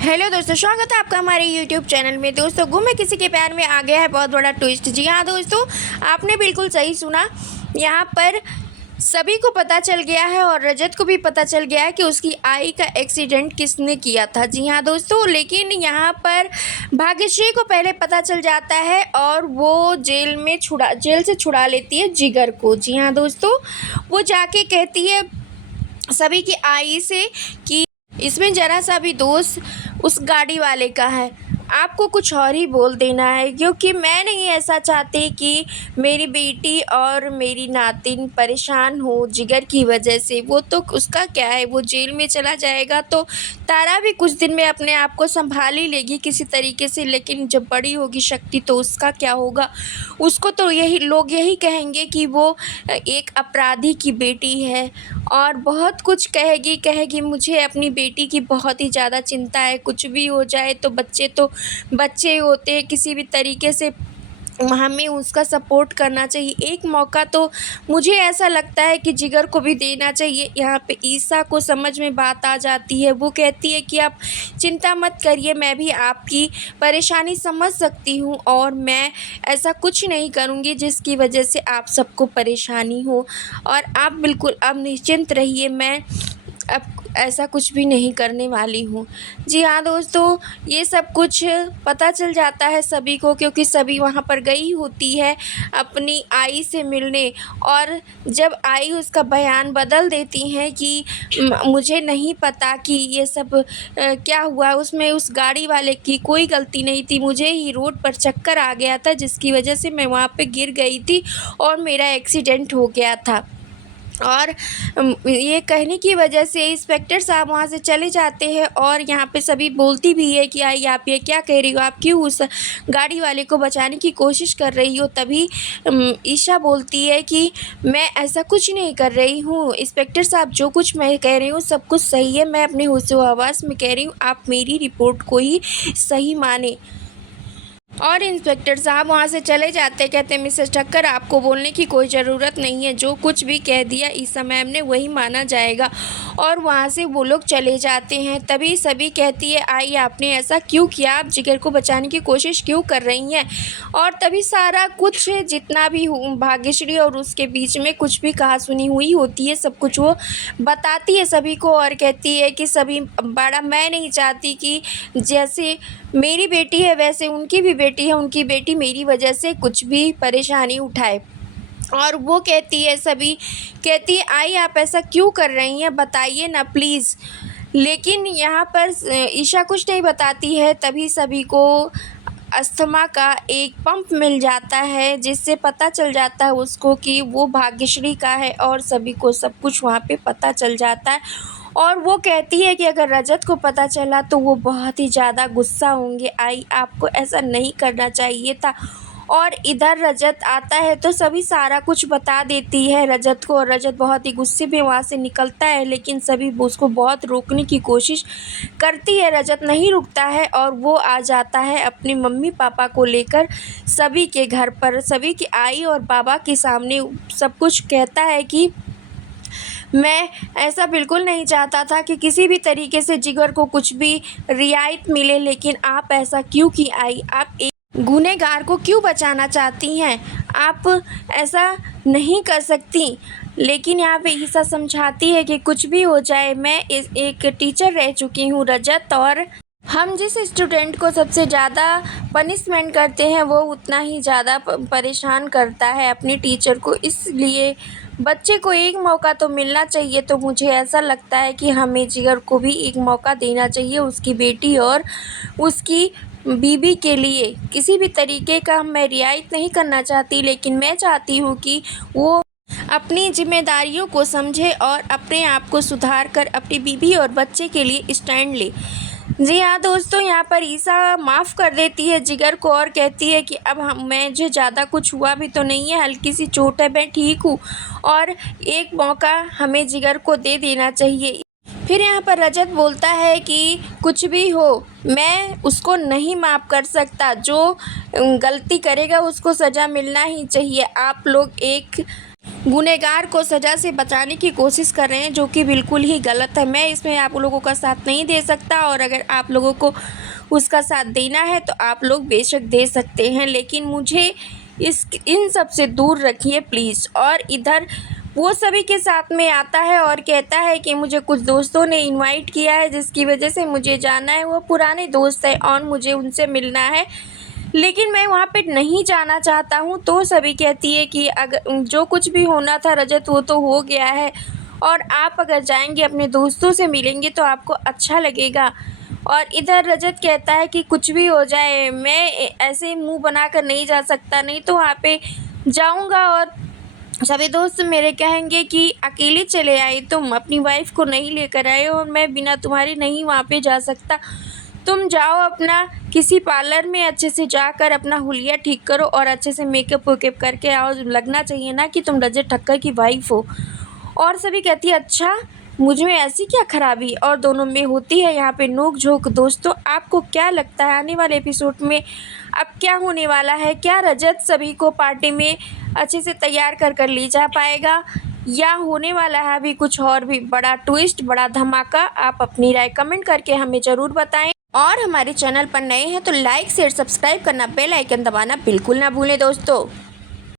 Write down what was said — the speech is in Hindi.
हेलो दोस्तों, स्वागत है आपका हमारे यूट्यूब चैनल में। दोस्तों, गुम किसी के प्यार में आ गया है बहुत बड़ा ट्विस्ट। जी हाँ दोस्तों, आपने बिल्कुल सही सुना। यहाँ पर सभी को पता चल गया है और रजत को भी पता चल गया है कि उसकी आई का एक्सीडेंट किसने किया था। जी हाँ दोस्तों, लेकिन यहाँ पर भाग्यश्री को पहले पता चल जाता है और वो जेल से छुड़ा लेती है जिगर को। जी हाँ दोस्तों, वो जाके कहती है सभी की आई से कि इसमें ज़रा सा भी दोष उस गाड़ी वाले का है, आपको कुछ और ही बोल देना है, क्योंकि मैं नहीं ऐसा चाहती कि मेरी बेटी और मेरी नातिन परेशान हो जिगर की वजह से। वो तो उसका क्या है, वो जेल में चला जाएगा तो तारा भी कुछ दिन में अपने आप को संभाल ही लेगी किसी तरीके से, लेकिन जब बड़ी होगी शक्ति तो उसका क्या होगा। उसको तो लोग यही कहेंगे कि वो एक अपराधी की बेटी है और बहुत कुछ कहेगी मुझे अपनी बेटी की बहुत ही ज़्यादा चिंता है। कुछ भी हो जाए तो बच्चे होते हैं, किसी भी तरीके से हमें उसका सपोर्ट करना चाहिए। एक मौका तो मुझे ऐसा लगता है कि जिगर को भी देना चाहिए। यहाँ पे ईसा को समझ में बात आ जाती है। वो कहती है कि आप चिंता मत करिए, मैं भी आपकी परेशानी समझ सकती हूँ और मैं ऐसा कुछ नहीं करूँगी जिसकी वजह से आप सबको परेशानी हो, और आप बिल्कुल अब निश्चिंत रहिए, मैं अब ऐसा कुछ भी नहीं करने वाली हूँ। जी हाँ दोस्तों, ये सब कुछ पता चल जाता है सभी को, क्योंकि सभी वहाँ पर गई होती है अपनी आई से मिलने, और जब आई उसका बयान बदल देती हैं कि मुझे नहीं पता कि ये सब क्या हुआ, उसमें उस गाड़ी वाले की कोई गलती नहीं थी, मुझे ही रोड पर चक्कर आ गया था जिसकी वजह से मैं वहाँ पे गिर गई थी और मेरा एक्सीडेंट हो गया था। और ये कहने की वजह से इंस्पेक्टर साहब वहाँ से चले जाते हैं और यहाँ पे सभी बोलती भी है कि आई आप ये क्या कह रही हो, आप क्यों उस गाड़ी वाले को बचाने की कोशिश कर रही हो। तभी ईशा बोलती है कि मैं ऐसा कुछ नहीं कर रही हूँ इंस्पेक्टर साहब, जो कुछ मैं कह रही हूँ सब कुछ सही है, मैं अपने होशो हवास में कह रही हूँ, आप मेरी रिपोर्ट को ही सही माने। और इंस्पेक्टर साहब वहाँ से चले जाते, कहते हैं मिसेस ठक्कर आपको बोलने की कोई ज़रूरत नहीं है, जो कुछ भी कह दिया ईसा मैम ने वही माना जाएगा। और वहाँ से वो लोग चले जाते हैं। तभी सभी कहती है आई आपने ऐसा क्यों किया, आप जिगर को बचाने की कोशिश क्यों कर रही हैं। और तभी सारा कुछ जितना भी भाग्यश्री और उसके बीच में कुछ भी कहा सुनी हुई होती है सब कुछ वो बताती है सभी को, और कहती है कि सभी बड़ा मैं नहीं चाहती कि जैसे मेरी बेटी है वैसे उनकी भी बेटी है, उनकी बेटी मेरी वजह से कुछ भी परेशानी उठाए। और वो कहती है सभी कहती है आई आप ऐसा क्यों कर रही हैं, बताइए ना प्लीज़। लेकिन यहाँ पर ईशा कुछ नहीं बताती है। तभी सभी को अस्थमा का एक पंप मिल जाता है जिससे पता चल जाता है उसको कि वो भाग्यश्री का है, और सभी को सब कुछ वहाँ पे पता चल जाता है। और वो कहती है कि अगर रजत को पता चला तो वो बहुत ही ज़्यादा गुस्सा होंगे, आई आपको ऐसा नहीं करना चाहिए था। और इधर रजत आता है तो सभी सारा कुछ बता देती है रजत को, और रजत बहुत ही गुस्से में वहाँ से निकलता है, लेकिन सभी उसको बहुत रोकने की कोशिश करती है। रजत नहीं रुकता है और वो आ जाता है अपने मम्मी पापा को लेकर सभी के घर पर, सभी की आई और बाबा के सामने सब कुछ कहता है कि मैं ऐसा बिल्कुल नहीं चाहता था कि किसी भी तरीके से जिगर को कुछ भी रियायत मिले, लेकिन आप ऐसा क्यों की आई, आप एक गुनहगार को क्यों बचाना चाहती हैं, आप ऐसा नहीं कर सकती। लेकिन यहाँ पे ईसा समझाती है कि कुछ भी हो जाए मैं एक टीचर रह चुकी हूँ रजत, और हम जिस स्टूडेंट को सबसे ज़्यादा पनिशमेंट करते हैं वो उतना ही ज़्यादा परेशान करता है अपने टीचर को, इसलिए बच्चे को एक मौका तो मिलना चाहिए। तो मुझे ऐसा लगता है कि हमें जिगर को भी एक मौका देना चाहिए उसकी बेटी और उसकी बीबी के लिए। किसी भी तरीके का मैं रियायत नहीं करना चाहती, लेकिन मैं चाहती हूँ कि वो अपनी जिम्मेदारियों को समझे और अपने आप को सुधार कर अपनी बीबी और बच्चे के लिए स्टैंड ले। जी हाँ दोस्तों, यहाँ पर ईसा माफ़ कर देती है जिगर को और कहती है कि अब मुझे ज़्यादा कुछ हुआ भी तो नहीं है, हल्की सी चोट है, मैं ठीक हूँ और एक मौका हमें जिगर को दे देना चाहिए। फिर यहाँ पर रजत बोलता है कि कुछ भी हो मैं उसको नहीं माफ़ कर सकता, जो गलती करेगा उसको सज़ा मिलना ही चाहिए। आप लोग एक गुनहगार को सज़ा से बचाने की कोशिश कर रहे हैं, जो कि बिल्कुल ही गलत है। मैं इसमें आप लोगों का साथ नहीं दे सकता, और अगर आप लोगों को उसका साथ देना है तो आप लोग बेशक दे सकते हैं, लेकिन मुझे इन सब से दूर रखिए प्लीज़। और इधर वो सभी के साथ में आता है और कहता है कि मुझे कुछ दोस्तों ने इनवाइट किया है, जिसकी वजह से मुझे जाना है। वो पुराने दोस्त है और मुझे उनसे मिलना है, लेकिन मैं वहाँ पे नहीं जाना चाहता हूँ। तो सभी कहती है कि अगर जो कुछ भी होना था रजत, वो तो हो गया है, और आप अगर जाएंगे अपने दोस्तों से मिलेंगे तो आपको अच्छा लगेगा। और इधर रजत कहता है कि कुछ भी हो जाए, मैं ऐसे मुंह बनाकर नहीं जा सकता, नहीं तो वहाँ पे जाऊँगा और सभी दोस्त मेरे कहेंगे कि अकेले चले आए, तुम अपनी वाइफ को नहीं लेकर आए, और मैं बिना तुम्हारे नहीं वहाँ पे जा सकता। तुम जाओ अपना किसी पार्लर में अच्छे से जाकर अपना हुलिया ठीक करो और अच्छे से मेकअप वेकअप करके आओ, लगना चाहिए ना कि तुम रजत ठक्कर की वाइफ हो। और सभी कहती है अच्छा, मुझ में ऐसी क्या खराबी, और दोनों में होती है यहाँ पे नोक झोंक। दोस्तों, आपको क्या लगता है आने वाले एपिसोड में अब क्या होने वाला है? क्या रजत सभी को पार्टी में अच्छे से तैयार कर ले जा पाएगा, या होने वाला है अभी कुछ और भी बड़ा ट्विस्ट, बड़ा धमाका? आप अपनी राय कमेंट करके हमें ज़रूर बताएं, और हमारे चैनल पर नए हैं तो लाइक शेयर सब्सक्राइब करना, बेल आइकन दबाना बिल्कुल ना भूलें दोस्तों।